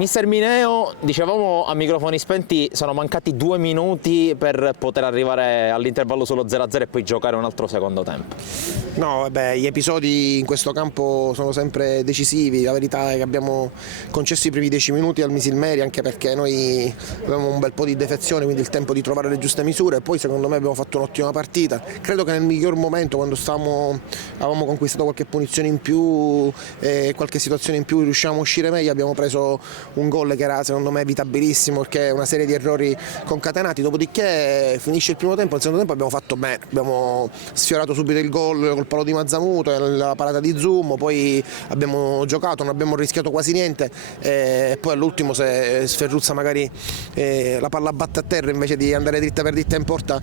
Mister Mineo, dicevamo a microfoni spenti, sono mancati 2 minuti per poter arrivare all'intervallo sullo 0-0 e poi giocare un altro secondo tempo. No, vabbè, gli episodi in questo campo sono sempre decisivi. La verità è che abbiamo concesso i primi 10 minuti al Misilmeri, anche perché noi avevamo un bel po' di defezione, quindi il tempo di trovare le giuste misure, e poi secondo me abbiamo fatto un'ottima partita. Credo che nel miglior momento, quando avevamo conquistato qualche punizione in più e qualche situazione in più, riuscivamo a uscire meglio. Abbiamo preso un gol che era secondo me evitabilissimo, perché è una serie di errori concatenati. Dopodiché finisce il primo tempo, nel secondo tempo abbiamo fatto bene, abbiamo sfiorato subito il gol col palo di Mazzamuto e la parata di Zummo, poi abbiamo giocato, non abbiamo rischiato quasi niente, e poi all'ultimo, se Sferruzza magari la palla batte a terra invece di andare dritta per dritta in porta,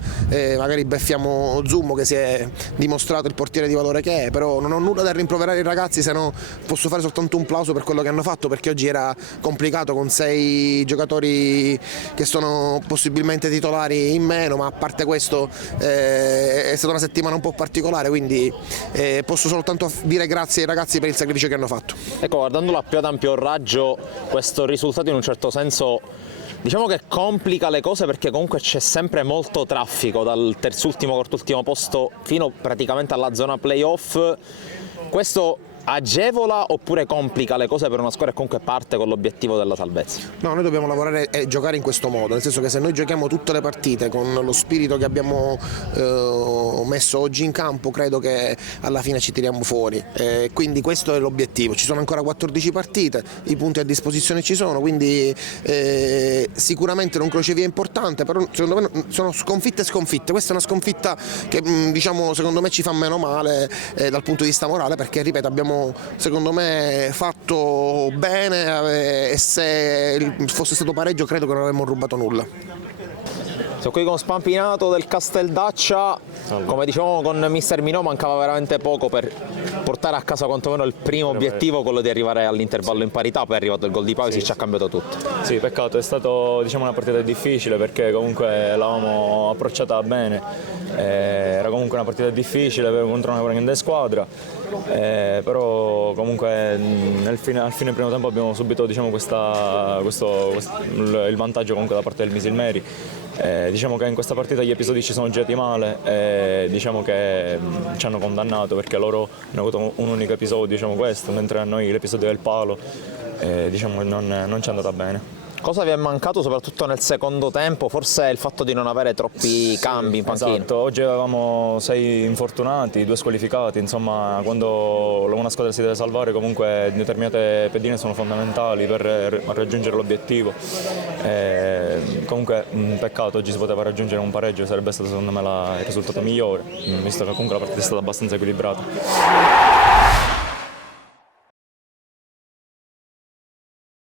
magari beffiamo Zummo, che si è dimostrato il portiere di valore che è. Però non ho nulla da rimproverare ai ragazzi, se no posso fare soltanto un plauso per quello che hanno fatto, perché oggi era complicato con 6 giocatori che sono possibilmente titolari in meno, ma a parte questo è stata una settimana un po' particolare, quindi posso soltanto dire grazie ai ragazzi per il sacrificio che hanno fatto. Ecco, guardandolo a più ad ampio raggio, questo risultato in un certo senso diciamo che complica le cose, perché comunque c'è sempre molto traffico dal terzultimo, quartultimo posto fino praticamente alla zona playoff. Questo agevola oppure complica le cose per una squadra che comunque parte con l'obiettivo della salvezza? No, noi dobbiamo lavorare e giocare in questo modo, nel senso che se noi giochiamo tutte le partite con lo spirito che abbiamo messo oggi in campo, credo che alla fine ci tiriamo fuori, quindi questo è l'obiettivo. Ci sono ancora 14 partite, i punti a disposizione ci sono, quindi sicuramente un crocevia importante, però secondo me sono sconfitte e sconfitte. Questa è una sconfitta che diciamo secondo me ci fa meno male dal punto di vista morale, perché ripeto, abbiamo secondo me fatto bene, e se fosse stato pareggio credo che non avremmo rubato nulla. Sono qui con Spampinato del Casteldaccia. Come dicevamo con Mister Mineo, mancava veramente poco per portare a casa quantomeno il primo obiettivo, quello di arrivare all'intervallo in parità. Poi è arrivato il gol di Pavesic, ci ha cambiato tutto. Sì, peccato, è stato una partita difficile, perché comunque l'avevamo approcciata bene, era comunque una partita difficile contro una grande squadra, però comunque al fine del primo tempo abbiamo subito il vantaggio comunque da parte del Misilmeri. Diciamo che in questa partita gli episodi ci sono girati male, diciamo che ci hanno condannato, perché loro hanno avuto un unico episodio, questo, mentre a noi l'episodio del palo non ci è andata bene. Cosa vi è mancato soprattutto nel secondo tempo? Forse il fatto di non avere troppi cambi in panchina. Esatto, oggi avevamo 6 infortunati, 2 squalificati, insomma quando una squadra si deve salvare comunque determinate pedine sono fondamentali per raggiungere l'obiettivo. Comunque peccato, oggi si poteva raggiungere un pareggio, sarebbe stato secondo me il risultato migliore, visto che comunque la partita è stata abbastanza equilibrata.